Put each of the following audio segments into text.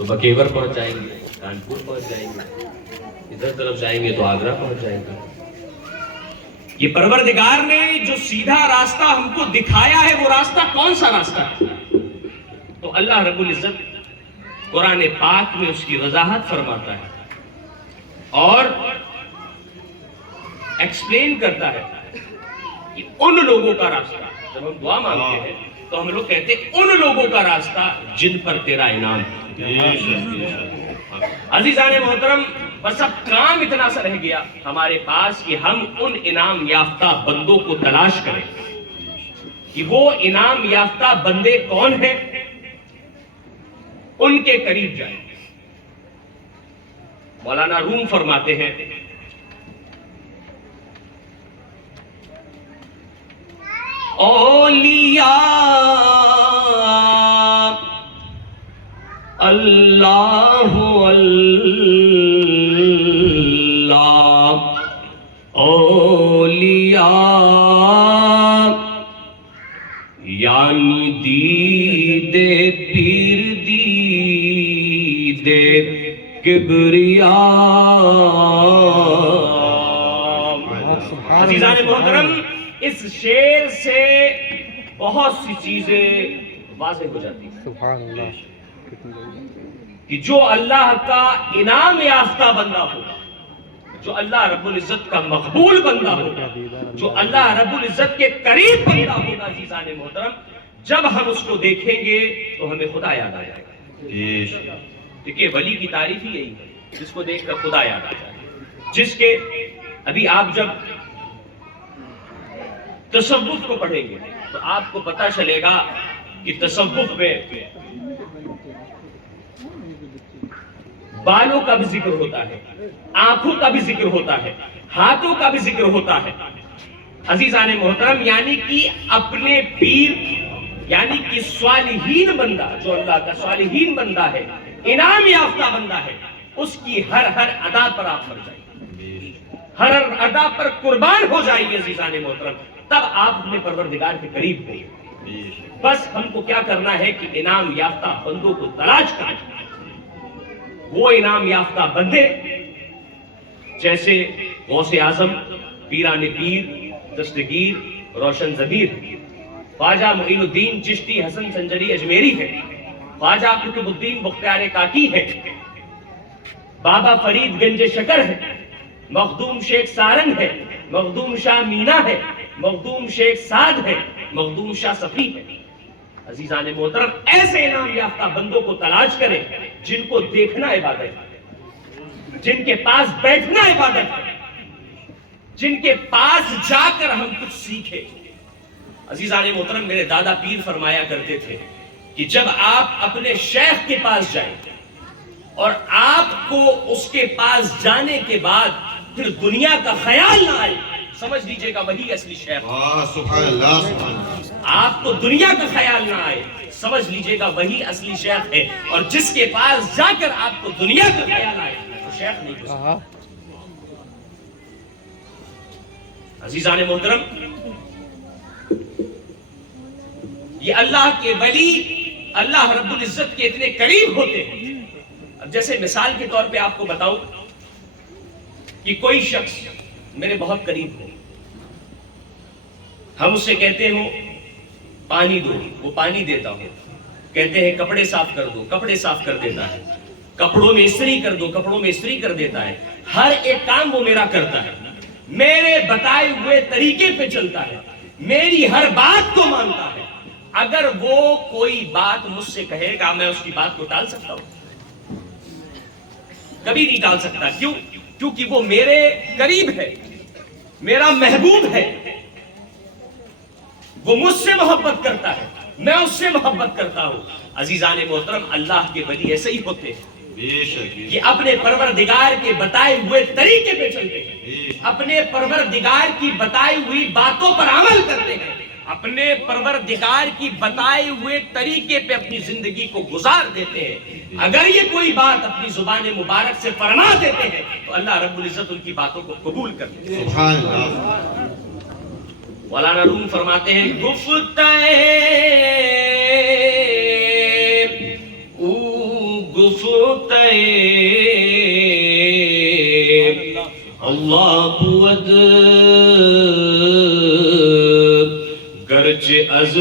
تو بکیور پہنچ جائیں گے، کانپور پہنچ جائیں گے، ادھر طرف جائیں گے تو آگرہ پہنچ جائیں گے۔ یہ پروردگار نے جو سیدھا راستہ ہم کو دکھایا ہے، وہ راستہ کون سا راستہ ہے؟ تو اللہ رب العزت قرآن پاک میں اس کی وضاحت فرماتا ہے اور ایکسپلین کرتا ہے کہ ان لوگوں کا راستہ، جب ہم دعا مانگتے ہیں تو ہم لوگ کہتے ہیں ان لوگوں کا راستہ جن پر تیرا انعام ہے۔ عزیزان محترم، بس اب کام اتنا سا رہ گیا ہمارے پاس کہ ہم ان انعام یافتہ بندوں کو تلاش کریں کہ وہ انعام یافتہ بندے کون ہیں، ان کے قریب جائیں۔ مولانا روم فرماتے ہیں اولیاء اللہ اللہ، اولیاء یعنی دیدے پیر دیدے کبریا۔ عزیزان محترم، اس شعر سے بہت سی چیزیں واضح ہو جاتی ہیں۔ سبحان اللہ، کہ جو اللہ کا انعام یافتہ بندہ ہوگا، جو اللہ رب العزت کا مقبول بندہ ہوگا، جو اللہ رب العزت کے قریب بندہ ہوگا، عزیزان محترم، جب ہم اس کو دیکھیں گے تو ہمیں خدا یاد آ جائے گا۔ دیکھیے ولی کی تعریف ہی یہی ہے، جس کو دیکھ کر خدا یاد آ جائے گا، جس کے ابھی آپ جب تصوف کو پڑھیں گے تو آپ کو پتہ چلے گا کہ تصوف میں بالوں کا بھی ذکر ہوتا ہے، آنکھوں کا بھی ذکر ہوتا ہے، ہاتھوں کا بھی ذکر ہوتا ہے۔ عزیزان محترم، یعنی کہ اپنے پیر، یعنی کہ صالحین بندہ، جو اللہ کا صالحین بندہ ہے، انعام یافتہ بندہ ہے، اس کی ہر ادا پر آپ مر جائیے، ہر ادا پر قربان ہو جائیے عزیزان محترم، تب آپ اپنے پروردگار کے قریب ہوئے۔ بس ہم کو کیا کرنا ہے کہ انعام یافتہ بندوں کو تلاش کرنا، وہ انعام یافتہ بندے جیسے غوث اعظم، پیران پیر، دستگیر، روشن ضمیر، خواجہ معین الدین چشتی حسن سنجری اجمیری ہے، خواجہ قطب الدین بختیار کاکی ہے، بابا فرید گنج شکر ہے، مخدوم شیخ سارنگ ہے، مخدوم شاہ مینا ہے، مخدوم شیخ سعد ہے، مخدوم شاہ صفی ہے۔ عزیزان محترم، ایسے انعام یافتہ بندوں کو تلاش کریں جن کو دیکھنا عبادت ہے، جن کے پاس بیٹھنا عبادت ہے، جن کے پاس جا کر ہم کچھ سیکھیں۔ عزیزان محترم، میرے دادا پیر فرمایا کرتے تھے کہ جب آپ اپنے شیخ کے پاس جائیں اور آپ کو اس کے پاس جانے کے بعد پھر دنیا کا خیال نہ آئے، سمجھ لیجئے گا وہی اصلی شیخ۔ سبحان اللہ، سبحان اللہ۔ آپ کو دنیا کا خیال نہ آئے، سمجھ لیجئے گا وہی اصلی شیخ ہے، اور جس کے پاس جا کر آپ کو دنیا کا خیال آئے وہ شیخ نہیں ہو سکتا۔ عزیزان محترم، یہ اللہ کے ولی اللہ رب العزت کے اتنے قریب ہوتے ہیں۔ اب جیسے مثال کے طور پہ آپ کو بتاؤں کہ کوئی شخص میرے بہت قریب ہو، ہم اس سے کہتے ہوں پانی دو، وہ پانی دیتا ہوں، کہتے ہیں کپڑے صاف کر دو، کپڑے صاف کر دیتا ہے، کپڑوں میں استری کر دو، کپڑوں میں استری کر دیتا ہے، ہر ایک کام وہ میرا کرتا ہے، میرے بتائے ہوئے طریقے پہ چلتا ہے، میری ہر بات کو مانتا ہے۔ اگر وہ کوئی بات مجھ سے کہے گا، میں اس کی بات کو ٹال سکتا ہوں؟ کبھی نہیں ٹال سکتا۔ کیوں؟ کیونکہ وہ میرے قریب ہے، میرا محبوب ہے، وہ مجھ سے محبت کرتا ہے، میں اس سے محبت کرتا ہوں۔ عزیزان محترم، اللہ کے ولی ایسے ہی ہوتے ہیں کہ اپنے پروردگار کے بتائے ہوئے طریقے پہ چلتے ہیں، اپنے پروردگار کی بتائی ہوئی باتوں پر عمل کرتے ہیں، اپنے پروردگار کی بتائے ہوئے طریقے پہ اپنی زندگی کو گزار دیتے ہیں۔ اگر یہ کوئی بات اپنی زبان مبارک سے فرما دیتے ہیں تو اللہ رب العزت ان کی باتوں کو قبول کر لیتے ہیں۔ سبحان اللہ۔ مولانا روم فرماتے ہیں گفتہ اللہ بود گرچہ از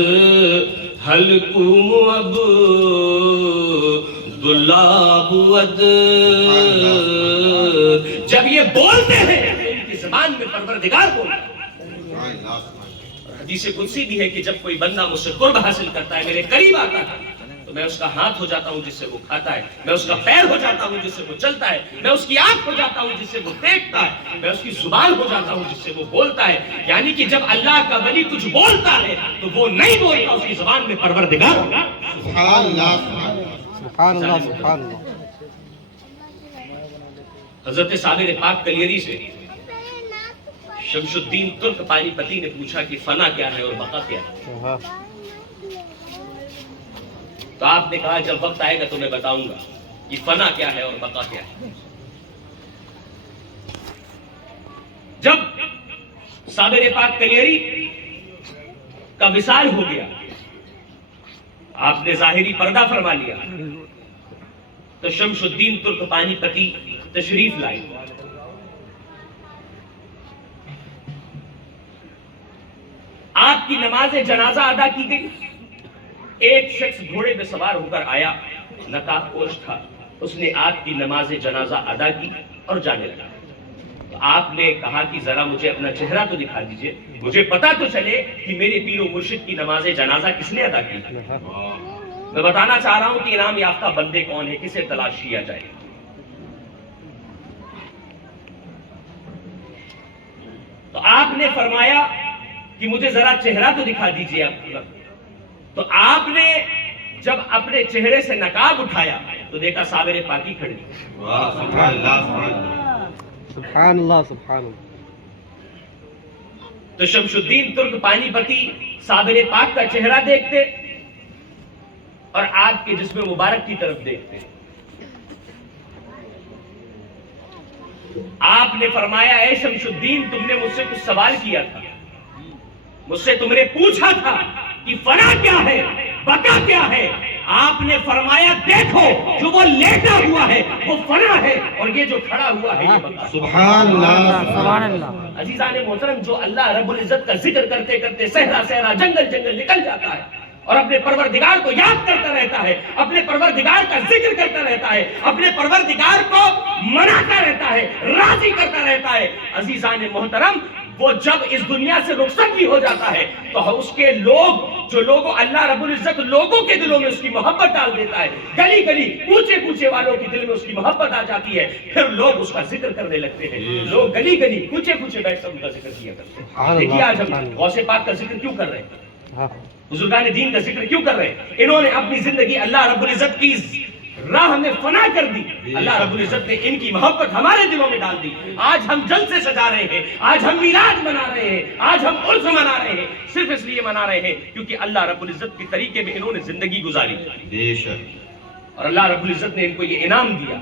حلقوم عبداللہ بود. جب یہ بولتے ہیں ان کی زبان میں پروردگار بولتا ہے. حدیث قدسی بھی ہے کہ جب کوئی بندہ مجھ سے قرب حاصل کرتا ہے، میرے قریب آتا ہے، تو میں اس کا ہاتھ ہو جاتا ہوں جس سے وہ کھاتا ہے، میں اس کا پیر ہو جاتا ہوں جس سے وہ چلتا ہے، میں اس کی آنکھ ہو جاتا ہوں جس سے وہ دیکھتا ہے، میں اس کی زبان ہو جاتا ہوں جس سے وہ بولتا ہے. یعنی کہ جب اللہ کا ولی کچھ بولتا ہے تو وہ نہیں بولتا، اس کی زبان میں پروردگار ہوگا. سبحان اللہ سبحان اللہ سبحان اللہ. حضرت صابر پاک کلیری سے شمس الدین ترک پانی پتی نے پوچھا کہ فنا کیا ہے اور بقا کیا ہے. تو آپ نے کہا جب وقت آئے گا تو میں بتاؤں گا کہ فنا کیا ہے اور بقا کیا ہے. جب صابر پاک کلیری کا وصال ہو گیا، آپ نے ظاہری پردہ فرما لیا، تو شمس الدین ترک پانی پتی تشریف لائی. آپ کی نماز جنازہ ادا کی گئی. ایک شخص گھوڑے پہ سوار ہو کر آیا، نقاب پوش تھا، اس نے آپ کی نماز جنازہ ادا کی اور جانے لگا. تو آپ نے کہا کہ ذرا مجھے اپنا چہرہ تو دکھا دیجئے، مجھے پتا تو چلے کہ میرے پیر و مرشد کی نماز جنازہ کس نے ادا کی. میں بتانا چاہ رہا ہوں کہ انعام یافتہ بندے کون ہیں، کسے تلاش کیا جائے. تو آپ نے فرمایا کہ مجھے ذرا چہرہ تو دکھا دیجئے. تو آپ نے جب اپنے چہرے سے نقاب اٹھایا تو دیکھا صابر پاکی کھڑی. سبحان اللہ سبحان اللہ سبحان اللہ. تو شمس الدین ترک پانی پتی صابر پاک کا چہرہ دیکھتے اور آپ کے جسم مبارک کی طرف دیکھتے. آپ نے فرمایا اے شمس الدین، تم نے مجھ سے کچھ سوال کیا تھا، مجھ سے تم نے پوچھا تھا کہ فنا کیا ہے، بقا کیا ہے. آپ نے فرمایا دیکھو جو وہ لیٹا ہوا ہے وہ فنا ہے اور یہ جو کھڑا ہوا ہے یہ بقا. سبحان اللہ سبحان اللہ. عزیزان محترم، جو اللہ رب العزت کا ذکر کرتے کرتے صحرا صحرا جنگل جنگل نکل جاتا ہے اور اپنے پروردگار کو یاد کرتا رہتا ہے، اپنے پروردگار کا ذکر کرتا رہتا ہے، اپنے پروردگار کو مناتا رہتا ہے، راضی کرتا رہتا ہے، عزیزان محترم، وہ جب اس دنیا سے رخصت بھی ہو جاتا ہے تو اس کے لوگ جو لوگوں اللہ رب العزت لوگوں کے دلوں میں اس کی محبت ڈال دیتا ہے، گلی گلی کوچے کوچے والوں کے دل میں اس کی محبت آ جاتی ہے، پھر لوگ اس کا ذکر کرنے لگتے ہیں. لوگ گلی گلی کوچے کوچے بیٹھ کر ان کا ذکر کیا کرتے ہیں. دیکھیے آج ہم غوث پاک کا ذکر کیوں کر رہے ہیں، بزرگان دین کا ذکر کیوں کر رہے ہیں؟ انہوں نے اپنی زندگی اللہ رب العزت کی راہ میں فنا کر دی. اللہ رب العزت نے ان کی محبت ہمارے دلوں میں ڈال دی. آج ہم جلسے سجا رہے ہیں، آج ہم میلاد منا رہے ہیں، آج ہم عرس منا رہے ہیں، صرف اس لیے منا رہے ہیں کیونکہ اللہ رب العزت کے طریقے میں انہوں نے زندگی گزاری بے شک. اور اللہ رب العزت نے ان کو یہ انعام دیا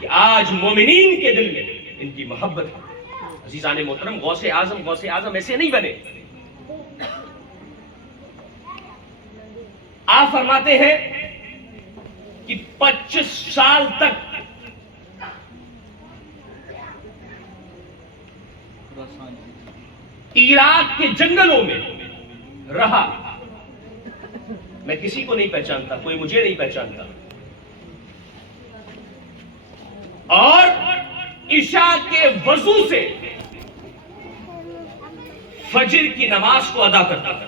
کہ آج مومنین کے دل میں ان کی محبت ہے. عزیزان محترم، غوث اعظم ایسے نہیں بنے. آپ فرماتے ہیں کہ 25 سال تک عراق کے جنگلوں میں رہا. میں کسی کو نہیں پہچانتا، کوئی مجھے نہیں پہچانتا، اور عشاء کے وضو سے فجر کی نماز کو ادا کرتا تھا.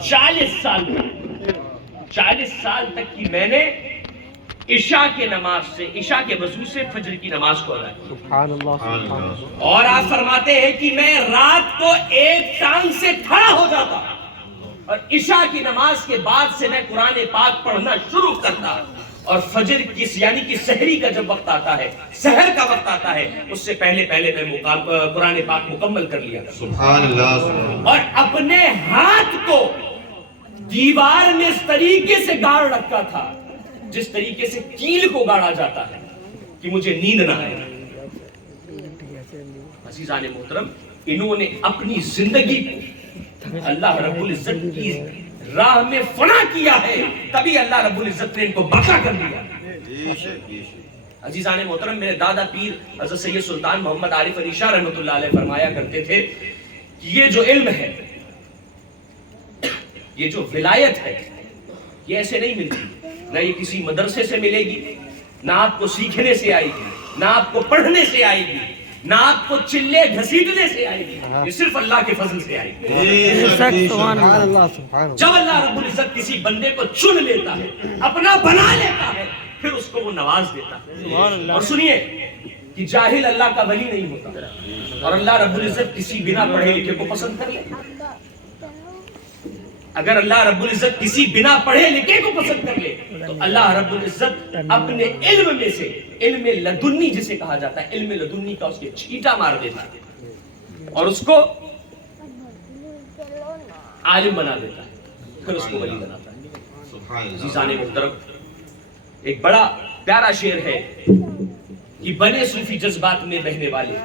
40 سال تک کی میں نے عشاء کے نماز سے، عشاء کے وضو سے فجر کی نماز کو ادا کیا. سبحان اللہ سبحان اللہ. اور آپ فرماتے ہیں کہ میں رات کو ایک ٹانگ سے کھڑا ہو جاتا اور عشاء کی نماز کے بعد سے میں قرآن پاک پڑھنا شروع کرتا اور فجر کی یعنی کہ سحری کا جب وقت آتا ہے، سحر کا وقت آتا ہے، اس سے پہلے میں قرآن پاک مکمل کر لیا تھا. سبحان اللہ. اور اپنے ہاتھ کو دیوار میں اس طریقے سے گاڑ رکھا تھا جس طریقے سے کیل کو گاڑا جاتا ہے کہ مجھے نیند نہ آئے. عزیزان محترم، انہوں نے اپنی زندگی کو اللہ رب العزت کی راہ میں فنا کیا ہے تبھی اللہ رب العزت نے ان کو بقا کر دیا. بے شک بے شک. عزیزان محترم، میرے دادا پیر حضرت سید سلطان محمد عارف علی شاہ رحمۃ اللہ علیہ فرمایا کرتے تھے کہ یہ جو علم ہے، یہ جو ولایت ہے، یہ ایسے نہیں ملتی. نہ یہ کسی مدرسے سے ملے گی، نہ آپ کو سیکھنے سے آئے گی، نہ آپ کو پڑھنے سے آئے گی، نہ آپ کو چلے گھسیٹنے سے آئے گی. یہ صرف اللہ کے فضل سے آئے گی. بے شک بے شک. سبحان اللہ سبحان اللہ. جب اللہ رب العزت کسی بندے کو چن لیتا ہے، اپنا بنا لیتا ہے، پھر اس کو وہ نواز دیتا ہے. اور سنیے کہ جاہل اللہ کا ولی نہیں ہوتا، اور اللہ رب العزت کسی بنا پڑھے لکھے کو پسند کر لے. اگر اللہ رب العزت کسی بنا پڑھے لکھے کو پسند کر لے تو اللہ رب العزت اپنے علم میں سے، علم لدنی جسے کہا جاتا ہے، علم لدنی کا اس کے چھینٹا مار دیتا ہے اور اس کو عالم بنا دیتا ہے، پھر اس کو ولی بناتا ہے. سبحان اللہ. عزیزان محترم، ایک بڑا پیارا شعر ہے کہ بنے صوفی جذبات میں بہنے والے،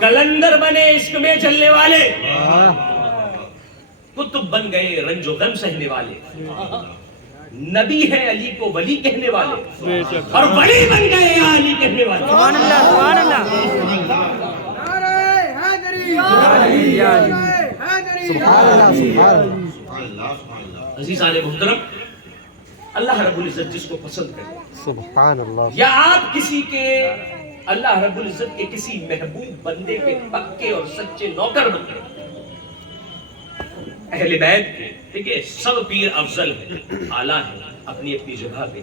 کلندر بنے عشق میں جلنے والے، کتب بن گئے رنج و غم سہنے والے، نبی ہے علی کو ولی کہنے والے، اور ولی بن گئے یا علی کہنے والے. سبحان اللہ سبحان اللہ. سبحان اللہ سبحان اللہ. سبحان اللہ سبحان اللہ. عزیزان محترم، اللہ رب العزت جس کو پسند کرے، سبحان اللہ. یا آپ کسی کے، اللہ رب العزت کے کسی محبوب بندے کے پکے اور سچے نوکر بن گئے. اہل بیت کے دیکھیں سب پیر افضل ہیں، اعلیٰ ہیں اپنی اپنی جگہ پہ،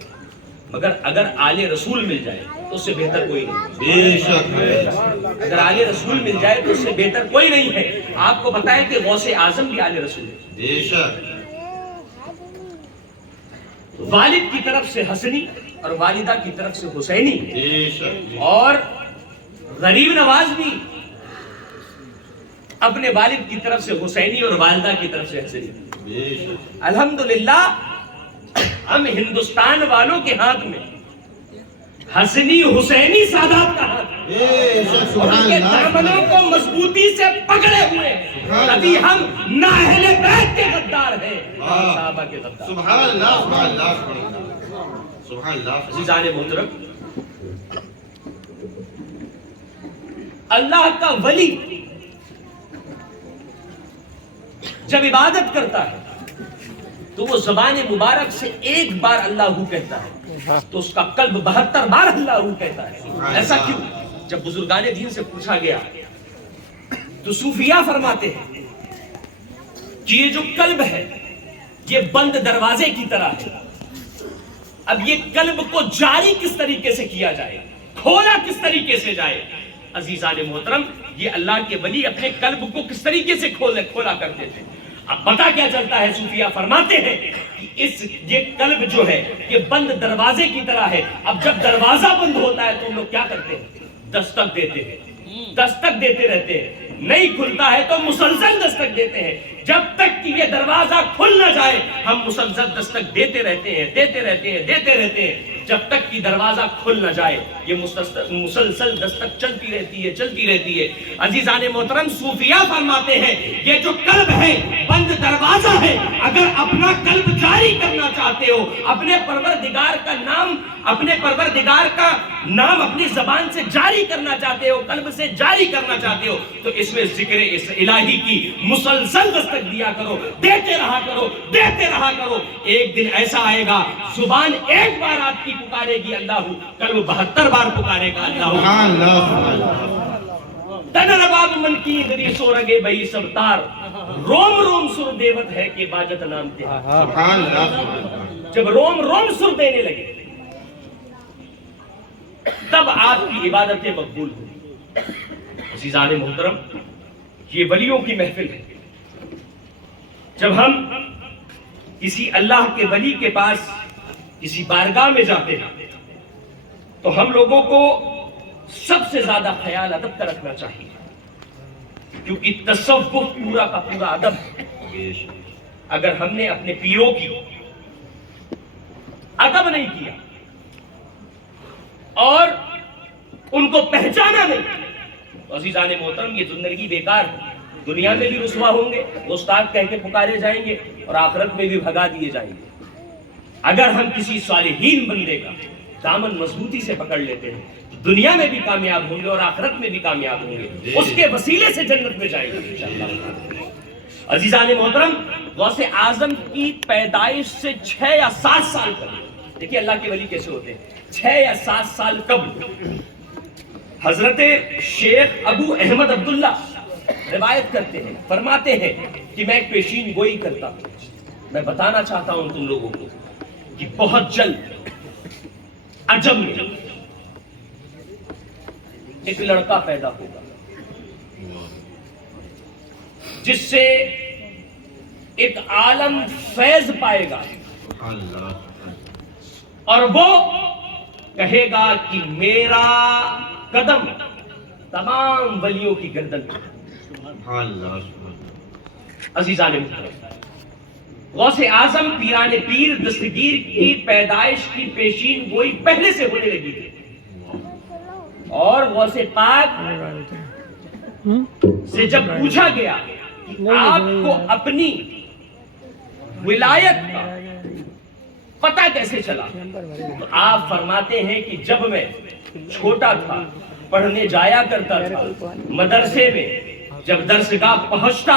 مگر اگر آل رسول مل جائے تو اس سے بہتر کوئی نہیں. بے شک. اگر آل رسول مل جائے تو اس سے بہتر کوئی نہیں ہے. آپ کو بتائیں کہ غوث اعظم بھی آل رسول ہے. بے شک. والد کی طرف سے حسنی اور والدہ کی طرف سے حسینی، بے شک. اور غریب نواز بھی اپنے والد کی طرف سے حسینی اور والدہ کی طرف سے حسنی. بے شک. الحمدللہ ہم ہندوستان والوں کے ہاتھ میں حسنی حسینی سادات کا ہاتھ ہے، بے شک. اور ان سبحان کے اللہ. دامنوں کو مضبوطی سے پکڑے ہوئے ہیں. ابھی ہم نہ اہل بیت کے غدار ہیں نہ صحابہ کے غدار. سبحان اللہ سبحان اللہ سبحان اللہ. سبحان اللہ. عزیزان محترم، اللہ کا ولی جب عبادت کرتا ہے تو وہ زبان مبارک سے ایک بار اللہ ہو کہتا ہے تو اس کا قلب 72 بار اللہ ہو کہتا ہے. ایسا کیوں؟ جب بزرگان دین سے پوچھا گیا تو صوفیاء فرماتے ہیں کہ یہ جو قلب ہے یہ بند دروازے کی طرح ہے. اب یہ قلب کو جاری کس طریقے سے کیا جائے، کھولا کس طریقے سے جائے؟ عزیزان محترم، یہ اللہ کے ولی اپنے قلب کو کس طریقے سے کھولا کرتے تھے. اب پتہ کیا چلتا ہے؟ صوفیاء فرماتے ہیں کہ یہ قلب جو ہے یہ بند دروازے کی طرح ہے. اب جب دروازہ بند ہوتا ہے تو ہم لوگ کیا کرتے ہیں؟ دستک دیتے ہیں، دستک دیتے رہتے ہیں. نہیں کھلتا ہے تو مسلسل دستک دیتے ہیں. جب تک کہ یہ دروازہ کھل نہ جائے ہم مسلسل دستک دیتے رہتے ہیں، دیتے رہتے ہیں، دیتے رہتے ہیں، جب تک کہ دروازہ کھل نہ جائے. یہ مسلسل دستک چلتی رہتی ہے، چلتی رہتی ہے. عزیزان محترم، صوفیاء فرماتے ہیں یہ جو قلب ہے بند دروازہ ہے. اگر اپنا قلب جاری کرنا چاہتے ہو، اپنے پروردگار کا نام اپنی زبان سے جاری کرنا چاہتے ہو، قلب سے جاری کرنا چاہتے ہو، تو اس میں ذکر اس الہی کی مسلسل دستک دیا کرو، دیتے رہا کرو، دیتے رہا کرو. ایک دن ایسا آئے گا زبان ایک بار آپ کی پکارے گی اللہ، قلب 72 بار پکارے گا اللہ. سبحان اللہ سبحان اللہ. تن رباب من کی دری سو رگے بئی سب تار، روم روم سر دیوت ہے کہ باجت نام تے. سبحان اللہ سبحان اللہ. جب روم روم سر دینے لگے تب آپ کی عبادتیں مقبول ہوئی. عزیزان محترم، یہ ولیوں کی محفل ہے. جب ہم کسی اللہ کے ولی کے پاس کسی بارگاہ میں جاتے ہیں تو ہم لوگوں کو سب سے زیادہ خیال ادب کا رکھنا چاہیے، کیونکہ تصوف پورا کا پورا ادب ہے. اگر ہم نے اپنے پیروں کی ادب نہیں کیا اور ان کو پہچانا نہیں تو عزیزان محترم یہ زندگی بیکار ہے. دنیا میں بھی رسوا ہوں گے، استاد کہہ کے پکارے جائیں گے، اور آخرت میں بھی بھگا دیے جائیں گے۔ اگر ہم کسی صالحین بندے کا دامن مضبوطی سے پکڑ لیتے ہیں تو دنیا میں بھی کامیاب ہوں گے اور آخرت میں بھی کامیاب ہوں گے، اس کے وسیلے سے جنت میں جائیں گے انشاءاللہ۔ عزیزان محترم، غوث اعظم کی پیدائش سے 6 یا 7 سال قبل، دیکھیے اللہ کے ولی کیسے ہوتے ہیں، 6 یا 7 سال قبل حضرت شیخ ابو احمد عبداللہ روایت کرتے ہیں، فرماتے ہیں کہ میں ایک پیشین گوئی کرتا ہوں، میں بتانا چاہتا ہوں تم لوگوں کو کہ بہت جلد عجم میں ایک لڑکا پیدا ہوگا جس سے ایک عالم فیض پائے گا، اور وہ کہے گا کہ میرا قدم تمام ولیوں کی گردن پر۔ عزیزان محترم، غوث اعظم پیران پیر دستگیر کی پیدائش کی پیشین گوئی پہلے سے ہونے لگی تھی، اور غوث پاک سے جب پوچھا گیا کہ آپ کو اپنی ولایت کا پتہ کیسے چلا، تو آپ فرماتے ہیں کہ جب میں چھوٹا تھا، پڑھنے جایا کرتا تھا مدرسے میں، جب درسگاہ پہنچتا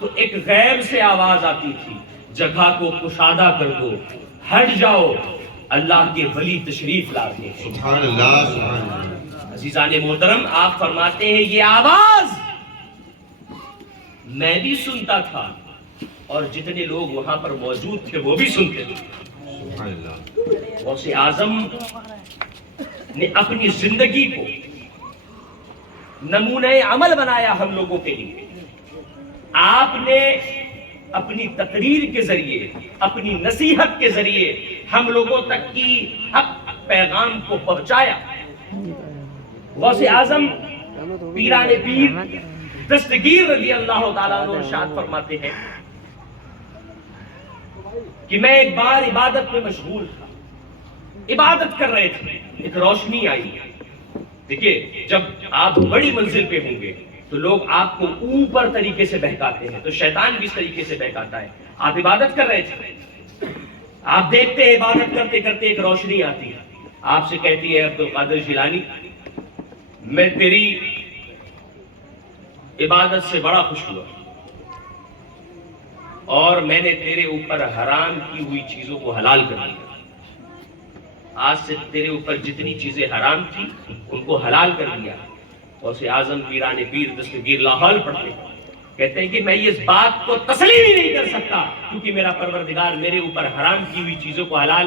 تو ایک غیب سے آواز آتی تھی، جگہ کو کشادہ کر دو، ہٹ جاؤ، اللہ کے ولی تشریف لاتے ہیں۔ سبحان اللہ، سبحان اللہ۔ عزیزان محترم، آپ فرماتے ہیں یہ آواز میں بھی سنتا تھا اور جتنے لوگ وہاں پر موجود تھے وہ بھی سنتے تھے۔ سبحان اللہ۔ غوث اعظم نے اپنی زندگی کو نمونہ عمل بنایا ہم لوگوں کے لیے۔ آپ نے اپنی تقریر کے ذریعے، اپنی نصیحت کے ذریعے ہم لوگوں تک کی حق پیغام کو پہنچایا۔ غوث اعظم پیران پیر دستگیر رضی اللہ تعالیٰ عنہ ارشاد فرماتے ہیں کہ میں ایک بار عبادت میں مشغول تھا، عبادت کر رہے تھے، ایک روشنی آئی۔ دیکھیے جب آپ بڑی منزل پہ ہوں گے تو لوگ آپ کو اوپر طریقے سے بہکاتے ہیں، تو شیطان بھی اس طریقے سے بہکاتا ہے۔ آپ عبادت کر رہے تھے، آپ دیکھتے ہیں عبادت کرتے کرتے ایک روشنی آتی ہے، آپ سے کہتی ہے عبد القادر جیلانی میں تیری عبادت سے بڑا خوش ہوا، اور میں نے تیرے اوپر حرام کی ہوئی چیزوں کو حلال کر دیا۔ آج سے تیرے اوپر جتنی چیزیں حرام تھی ان کو حلال کر دیا۔ غوث اعظم پیران پیر دستگیر لاحول پڑھتے ہیں، کہتے ہیں کہ میں اس بات کو تسلیم ہی نہیں کر سکتا کیونکہ میرا پروردگار میرے اوپر حرام کی ہوئی چیزوں کو حلال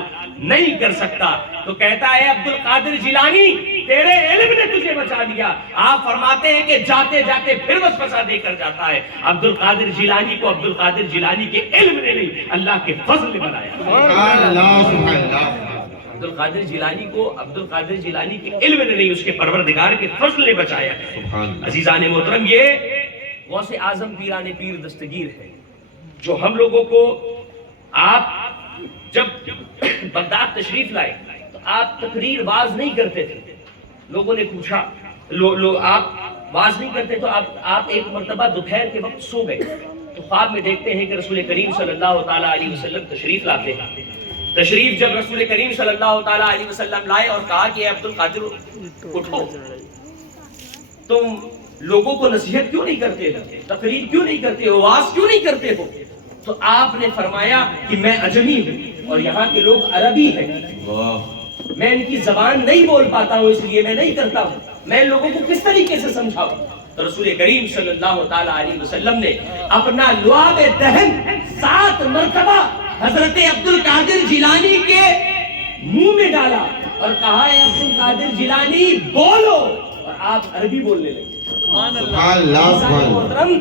نہیں کر سکتا۔ تو کہتا ہے عبد القادر جیلانی تیرے علم نے تجھے بچا دیا۔ آپ فرماتے ہیں کہ جاتے جاتے پھر وسوسہ دے کر جاتا ہے، عبد القادر جیلانی کو عبد القادر جیلانی کے علم نے نہیں، اللہ کے فضل نے بنایا۔ سبحان اللہ، سبحان اللہ۔ عبد القادر جیلانی کو عبد القادر جیلانی کے علم نے نہیں، اس کے پروردگار کے فضل نے بچایا ہے۔ عزیزان محترم، یہ غوث اعظم پیران پیر دستگیر ہے جو ہم لوگوں کو، آپ جب بغداد تشریف لائے تو آپ تقریر واز نہیں کرتے تھے۔ لوگوں نے پوچھا آپ واز نہیں کرتے، تو آپ ایک مرتبہ دوپہر کے وقت سو گئے، تو خواب میں دیکھتے ہیں کہ رسول کریم صلی اللہ تعالیٰ علیہ وسلم تشریف لاتے ہیں۔ تشریف جب رسول کریم صلی اللہ تعالیٰ علیہ وسلم لائے اور کہا کہ عبد القادر اٹھو، تم لوگوں کو نصیحت کیوں نہیں کرتے ہو، تقریر کیوں نہیں کرتے ہو، واز کیوں نہیں کرتے ہو؟ تو آپ نے فرمایا کہ میں عجمی ہوں اور یہاں کے لوگ عربی ہیں، میں ان کی زبان نہیں بول پاتا ہوں، اس لیے میں نہیں کرتا ہوں، میں لوگوں کو کس طریقے سے سمجھاؤں؟ تو رسول کریم صلی اللہ تعالیٰ علیہ وسلم نے اپنا لعاب دہن 7 مرتبہ حضرت عبد القادر جیلانی کے منہ میں ڈالا اور کہا ہے عبد القادر جیلانی بولو، اور آپ عربی بولنے لگے۔ محترم،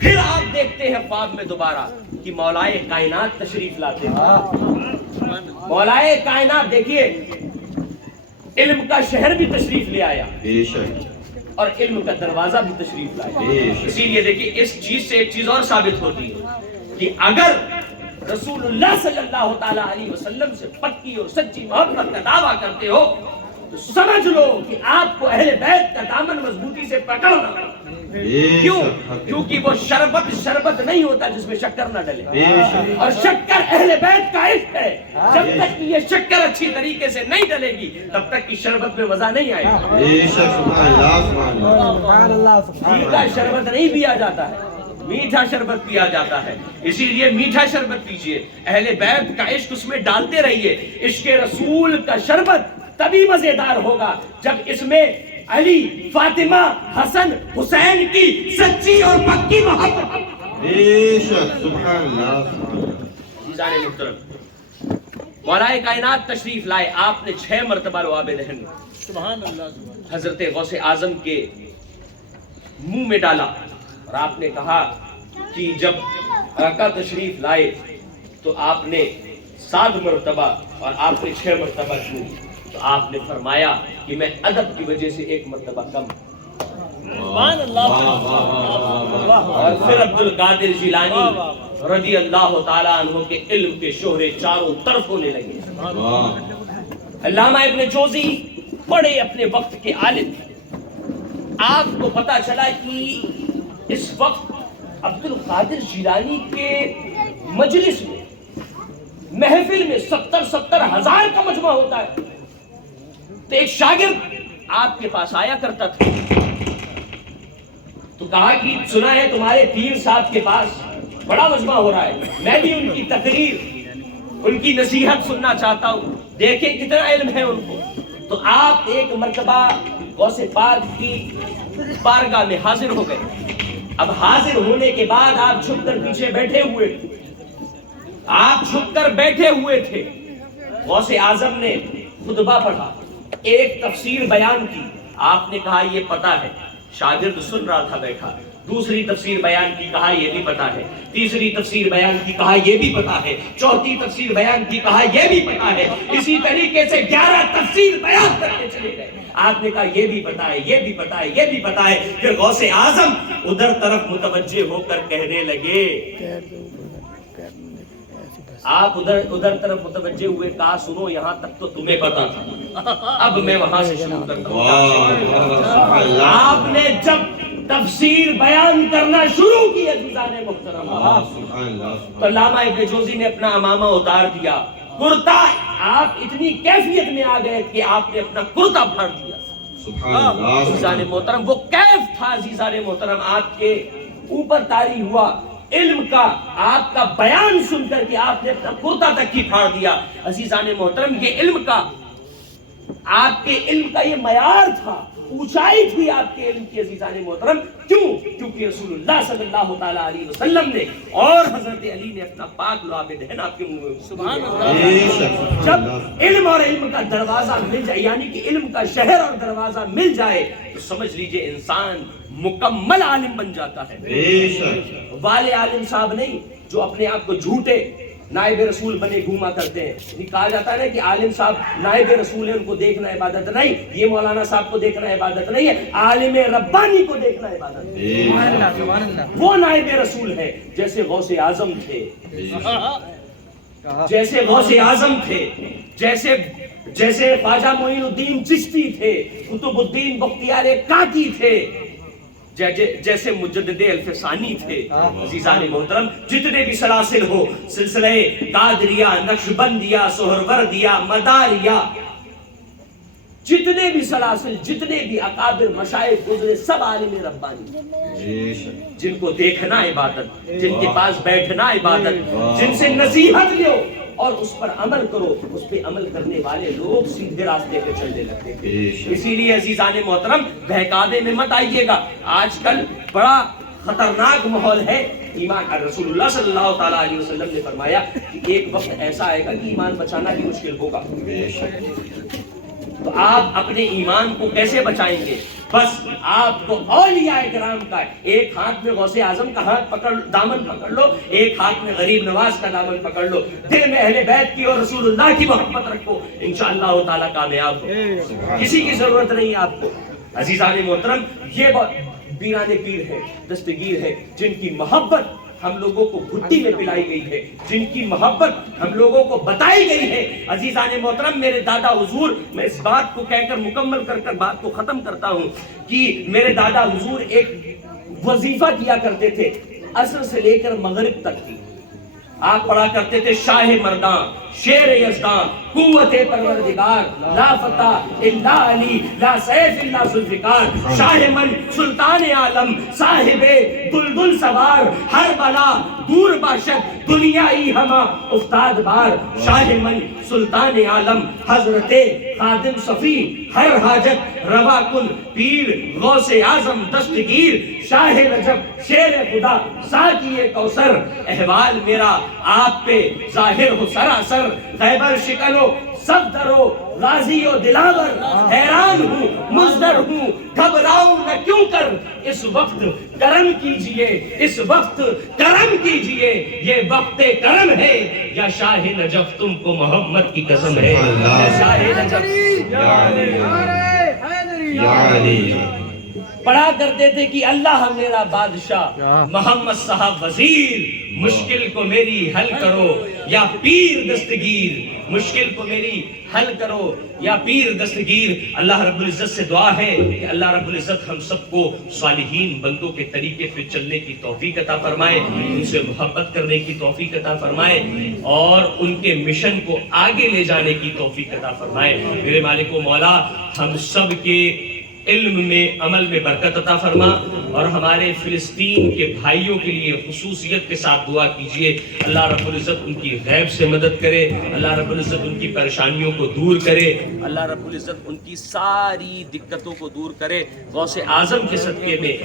پھر آپ دیکھتے ہیں خواب میں دوبارہ کہ مولائے کائنات تشریف لاتے ہیں۔ مولائے کائنات دیکھیے علم کا شہر بھی تشریف لے آیا اور علم کا دروازہ بھی تشریف لایا۔ اسی لیے دیکھیے اس چیز سے ایک چیز اور ثابت ہوتی ہے کہ اگر رسول اللہ صلی اللہ تعالیٰ علیہ وسلم سے پکی اور سچی محبت کا دعویٰ کرتے ہو تو سمجھ لو کہ آپ کو اہل بیت کا دامن مضبوطی سے پکڑنا کیوں؟ کیونکہ وہ شربت نہیں ہوتا جس میں شکر نہ ڈلے، اور شکر اہل بیت کا عشق ہے۔ جب تک کہ یہ شکر اچھی طریقے سے نہیں ڈلے گی تب تک کہ شربت میں مزہ نہیں آئے گا۔ میٹھا شربت نہیں پیا جاتا ہے، میٹھا شربت پیا جاتا ہے، اسی لیے میٹھا شربت پیجئے، اہل بیت کا عشق اس میں ڈالتے رہیے۔ عشق رسول کا شربت تبھی مزیدار ہوگا جب اس میں علی، فاطمہ، حسن، حسین کی سچی اور پکی محبت۔ عزیزان محترم، مولا کائنات تشریف لائے، آپ نے 6 مرتبہ لعاب دہن حضرت غوث اعظم کے منہ میں ڈالا، اور آپ نے کہا کہ جب آقا تشریف لائے تو آپ نے 7 مرتبہ اور آپ نے 6 مرتبہ چھوئی، تو آپ نے فرمایا کہ میں ادب کی وجہ سے 1 مرتبہ کم۔ اور پھر عبد القادر جیلانی رضی اللہ تعالیٰ عنہ کے علم کے شہرے چاروں طرف ہونے لگے۔ علامہ ابن جوزی بڑے اپنے وقت کے عالم تھے، آپ کو پتا چلا کہ اس وقت عبد القادر جیلانی کے مجلس میں، محفل میں 70 ہزار کا مجمع ہوتا ہے، تو ایک شاگرد آپ کے پاس آیا کرتا تھا، تو کہا کہ سنا ہے تمہارے پیر صاحب کے پاس بڑا مجمع ہو رہا ہے، میں بھی ان کی تقریر، ان کی نصیحت سننا چاہتا ہوں، دیکھیں کتنا علم ہے ان کو۔ تو آپ ایک مرتبہ غوث پاک کی بارگاہ میں حاضر ہو گئے۔ اب حاضر ہونے کے بعد آپ چھپ کر پیچھے بیٹھے ہوئے تھے، غوث اعظم نے خطبہ پڑھا، ایک تفسیر بیان کی، آپ نے کہا یہ پتہ ہے، شاگرد سن رہا تھا بیٹھا، دوسری تفسیر بیان کی، کہا یہ بھی پتہ ہے، تیسری تفسیر بیان کی، کہا یہ بھی پتہ ہے، چوتھی تفسیر بیان کی، کہا یہ بھی پتہ ہے، اسی طریقے سے 11 تفسیر بیان کرتے چلے گئے۔ آپ نے کہا یہ بھی پتہ ہے، یہ بھی پتہ ہے، یہ بھی پتہ ہے، پھر غوث اعظم ادھر طرف متوجہ ہو کر کہنے لگے، آپ ادھر طرف متوجہ ہوئے، کہا سنو یہاں تک تو تمہیں پتا تھا، اب میں وہاں سے شروع کرتا ہوں۔ آپ نے جب تفسیر بیان کرنا شروع کی عزیزان محترم، تو علامہ ابن جوزی نے اپنا امامہ اتار دیا، کرتا، آپ اتنی کیفیت میں آ گئے کہ آپ نے اپنا کرتا پھاڑ دیا۔ عزیزان محترم، وہ کیف تھا عزیزان محترم، آپ کے اوپر طاری ہوا علم کا، آپ کا بیان سن کر کے آپ نے اپنا کرتا تک ہی پھاڑ دیا۔ عزیزان محترم، یہ علم کا، آپ کے علم کا یہ معیار تھا، اونچائی تھی آپ کے علم کی عزیزان محترم۔ کیوں؟ کیونکہ رسول اللہ صلی اللہ تعالیٰ علیہ وسلم نے اور حضرت علی نے اپنا پاک لعاب دہن آپ کے منہ میں، سبحان اللہ۔ جب علم اور علم کا دروازہ مل جائے، یعنی کہ علم کا شہر اور دروازہ مل جائے، تو سمجھ لیجئے انسان مکمل عالم بن جاتا ہے۔ والے عالم صاحب نہیں جو اپنے آپ کو جھوٹے نائب رسول بنے گھوما کرتے ہیں، یہ کہا جاتا ہے کہ عالم صاحب نائب رسول ہے، ان کو دیکھنا عبادت نہیں، یہ مولانا صاحب کو دیکھنا عبادت نہیں ہے، عالم ربانی کو دیکھنا عبادت ہے۔ وہ نائب رسول ہے، جیسے غوث اعظم تھے، جیسے غوث اعظم تھے، جیسے خواجہ معین الدین چشتی تھے، قطب الدین بختیار کاکی تھے، جیسے مجدد الفسانی تھے۔ عزیزان محترم، جتنے بھی سلاسل ہو، سلسلہ قادریہ، نقشبندیہ، سہروردیہ، مداریہ، جتنے بھی سلاسل، جتنے بھی اکابر مشائخ گزرے، سب عالم ربانی، جن کو دیکھنا عبادت، جن کے پاس بیٹھنا عبادت، جن سے نصیحت لو اور اس پر عمل کرو، اس پہ عمل کرنے والے لوگ سیدھے راستے پہ چلنے لگتے ہیں۔ اسی لیے عزیزان محترم، بہکاوے میں مت آئیے گا، آج کل بڑا خطرناک ماحول ہے۔ ایمان، رسول اللہ صلی اللہ تعالیٰ علیہ وسلم نے فرمایا کہ ایک وقت ایسا آئے گا کہ ایمان بچانا بھی مشکل ہوگا، تو آپ اپنے ایمان کو کیسے بچائیں گے؟ بس آپ کو اولیاء کرام کا ایک ہاتھ میں غوث اعظم کا ہاتھ پکڑ، دامن پکڑ لو، ایک ہاتھ میں غریب نواز کا دامن پکڑ لو، دل میں اہل بیت کی اور رسول اللہ کی محبت رکھو، انشاءاللہ تعالیٰ کامیاب ہو، کسی کی ضرورت نہیں آپ کو۔ عزیزان محترم، یہ پیران پیر ہے، دستگیر ہے، جن کی محبت ہم لوگوں کو گھٹی میں پلائی گئی ہے، جن کی محبت ہم لوگوں کو بتائی گئی ہے۔ عزیزان محترم، میرے دادا حضور، میں اس بات کو کہہ کر مکمل کر بات کو ختم کرتا ہوں کہ میرے دادا حضور ایک وظیفہ کیا کرتے تھے عصر سے لے کر مغرب تک کی۔ آپ پڑھا کرتے تھے شاہ مرداں، شیر یزداں، قوت پروردگار، لا فتح الا علی، لا سیف الا ذوالفقار، شاہ من سلطان عالم، صاحب دلدل سوار، ہر بلا دور باشد دنیائی ہما افتاد بار، شاہ من سلطان عالم، حضرت خادم صفی، ہر حاجت روا کن، پیر غوث اعظم دستگیر، شاہ رجب شیر خدا، ساقی کوثر۔ احوال میرا آپ پہ ظاہر ہو سراسر، خیبر شکنو سب درو غازی و دلاور، حیران ہوں مزدر ہوں گھبراؤں نہ کیوں کر، اس وقت کرم کیجئے، اس وقت کرم کیجئے، یہ وقت کرم ہے یا شاہ نجف تم کو محمد کی قسم ہے، یا شاہ نجف۔ یا علی پڑھا کرتے تھے کہ اللہ میرا بادشاہ، محمد صاحب وزیر، مشکل کو میری حل کرو یا پیر دستگیر، مشکل کو میری حل کرو یا پیر دستگیر۔ اللہ رب العزت سے دعا ہے کہ اللہ رب العزت ہم سب کو صالحین بندوں کے طریقے پہ چلنے کی توفیق عطا فرمائے، ان سے محبت کرنے کی توفیق عطا فرمائے اور ان کے مشن کو آگے لے جانے کی توفیق عطا فرمائے۔ میرے مالک و مولا ہم سب کے علم میں عمل میں برکت عطا فرما، اور ہمارے فلسطین کے بھائیوں کے لیے خصوصیت کے ساتھ دعا کیجئے، اللہ رب العزت ان کی غیب سے مدد کرے، اللہ رب العزت ان کی پریشانیوں کو دور کرے، اللہ رب العزت ان کی ساری دقتوں کو دور کرے، غوث اعظم کے صدقے میں،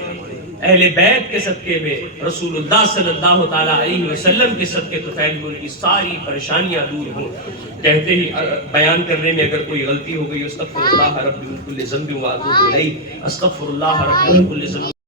اہل بیت کے صدقے میں، رسول اللہ صلی اللہ تعالیٰ علیہ وسلم کے صدقے تو میں ان کی ساری پریشانیاں دور ہوں۔ کہتے ہی بیان کرنے میں اگر کوئی غلطی ہو گئی، استغفر اللہ رب من کل ذنب و اتوب الیہ، استغفر اللہ رب من کل ذنب